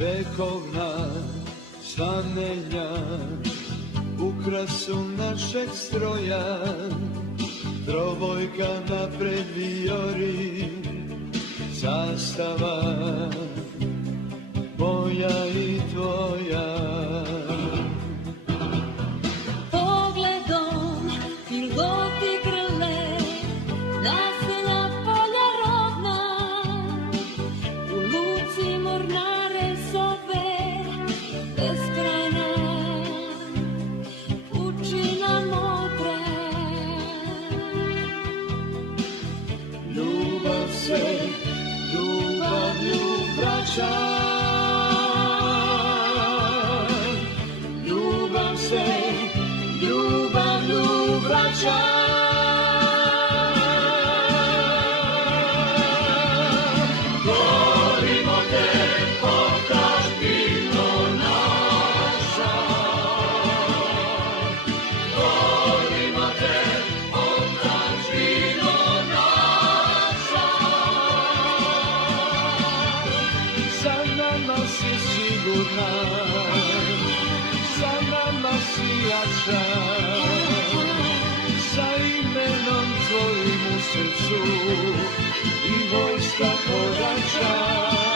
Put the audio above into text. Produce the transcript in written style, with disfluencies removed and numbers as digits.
vekovna znamenja, ukrasu našeg stroja, trobojka napred vijori, zastava moja i tvoja. Pogledom piloti grle, naselja polja rodna, u luci mornare zove beskrajna pučina modra. Ljubav se ljubavlju vraća, ljubav se ljubavlju vraća. Volimo te, otadžbino naša, volimo te, otadžbino naša. Za nama si sigurna, za nama si jača, sa imenom tvojim u srcu i vojska korača.